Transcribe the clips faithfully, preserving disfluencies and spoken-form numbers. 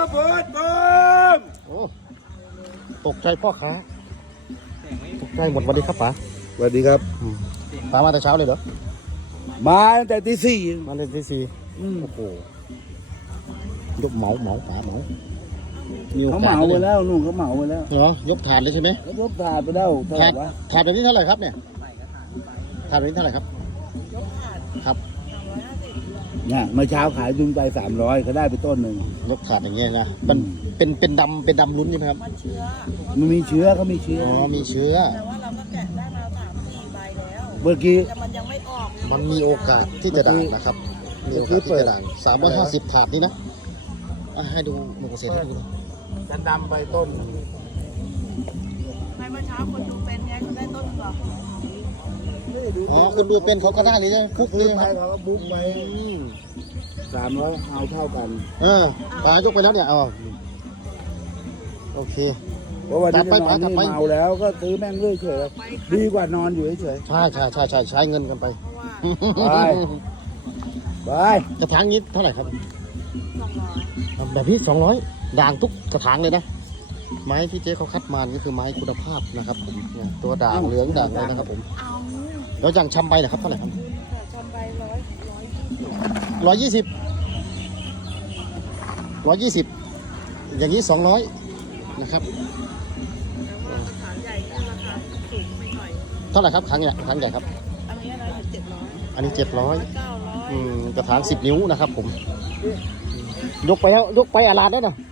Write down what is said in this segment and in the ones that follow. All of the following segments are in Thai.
เบิดเบิมโอ้ตกใจพ่อค้าตกใจหมดวันนี้ครับป๋าสวัสดีครับป๋ามาแต่เช้าเลยเหรอมาตั้งแต่ตีสี่มาตั้งแต่ตีสี่โอ้โหยกเหมาเหมาป๋าเหมาเขาเหมาไปแล้วนุ่งเขาเหมาไปแล้วเหรอยกถาดเลยใช่ไหมยกถาดไปแล้วถาดถาดแบบนี้เท่าไหร่ครับเนี่ยถาดแบบนี้เท่าไหร่ครับครับเนี่ยเมื่อเช้าขายดุงไปสามร้อยก็ได้ไปต้นหนึ่งยกถาดอย่างเงี้ยนะมันเป็นเป็นดำเป็นดำลุ้นใช่ไหมครับมันมีเชื้อเขามีเชื้ออ๋อมีเชื้อแต่ว่าเราก็แกะได้มาสามสี่ใบแล้วเมื่อกี้แต่มันยังไม่ออกมันมีโอกาสที่จะด่างนะครับมีโอกาสที่จะด่างสามร้อยห้าสิบถาดนี่นะให้ดูโมกุเซให้ดูจะดำไปต้นไม่เมื่อเช้าคนดูเป็นไงเขาได้ต้นหรออ๋อคุณดูเป็นเขาก็ได้เลยใช่ไหมคุกเลยครับเขาก็บุ๊กไปสามร้อยเอาเท่ากันเออปลายกไปแล้วเนี่ยอ๋อโอเคเพราะวันนี้นอนนี่เมาแล้วก็ซื้อแม่งเรื่อยเฉยดีกว่านอนอยู่เฉยใช่ใช่ใช่ใช่ใช้เงินกันไปไปไปกระถางนี้เท่าไหร่ครับสองร้อยแบบนี้สองร้อยด่างทุกกระถางเลยนะไม้ที่เจ๊เขาคัดมาก็คือไม้คุณภาพนะครับผมตัวด่างเหลืองด่างเลยนะครับผมแล้วอย่างชำใบนะครับเท่าไหร่ครับชำใบร้อยร้อยยี่สิบร้อยยี่สิบร้อยยี่สิบอย่างนี้สองร้อยนะครับขาใหญ่ก็ราคาสูงไปหน่อยเท่าไหร่ครับครั้งใหญ่ครั้งใหญ่ครับอันนี้อะไรเจ็ดร้อยอันนี้เจ็ดร้อยเก้าร้อยอืมกระถางสิบนิ้วนะครับผมยกไปแล้วยกไปอาลาดได้นะ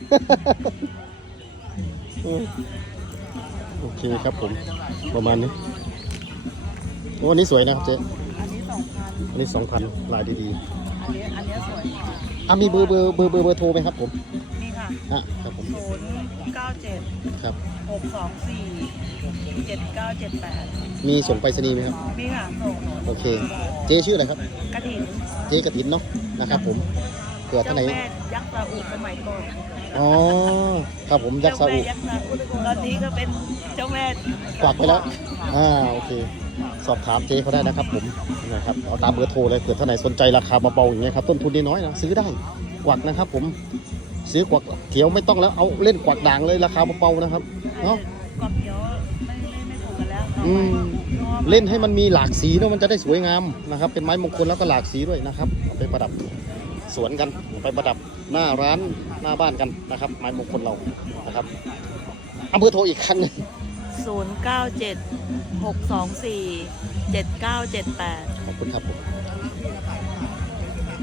โอเคครับผมประมาณนี้โอ้อันนี้สวยนะครับเจ๊อันนี้สองพันอันนี้สองพันลายดีๆอันนี้อันนี้สวยอ่ะมีเบอร์เบอร์เบอร์เบอร์เบอร์โทรไหมครับผมนี่ค่ะอ่ะครับผมศูนย์เก้าเจ็ดครับหกสองสี่เจ็ดเก้าเจ็ดแปดมีส่งไปรษณีย์ไหมครับมีค่ะส่งโอเคเจ๊ชื่ออะไรครับกระถิ่นเจ๊กระถินเนาะนะครับผมเกิดท่านไหนยักษ์ซาอุสมัยก่อนอ๋อครับผมยักษ์ซาอุตอนนี้ก็เป็นเจ้าแม่กวักไปแล้วอ่าโอเคสอบถามเจ๊เขาได้นะครับผมนะครับเอาตามเบอร์โทรเลยเกิดท่านไหนสนใจราคาเบาๆอย่างเงี้ยครับต้นทุนน้อยๆนะซื้อได้กวักนะครับผมซื้อกวักเขียวไม่ต้องแล้วเอาเล่นกวักด่างเลยราคาเบาๆนะครับเนาะกวักเขียวไม่ไม่ไม่ถูกกันแล้วอืมเล่นให้มันมีหลากสีเนาะมันจะได้สวยงามนะครับเป็นไม้มงคลแล้วก็หลากสีด้วยนะครับเอาไปประดับสวนกันไปประดับหน้าร้านหน้าบ้านกันนะครับไม้มงคลเรานะครับเอาเบอร์โทรอีกครั้งนึงศูนย์เก้าเจ็ดหกสองสี่เจ็ดเก้าเจ็ดแปดขอบคุณครับผม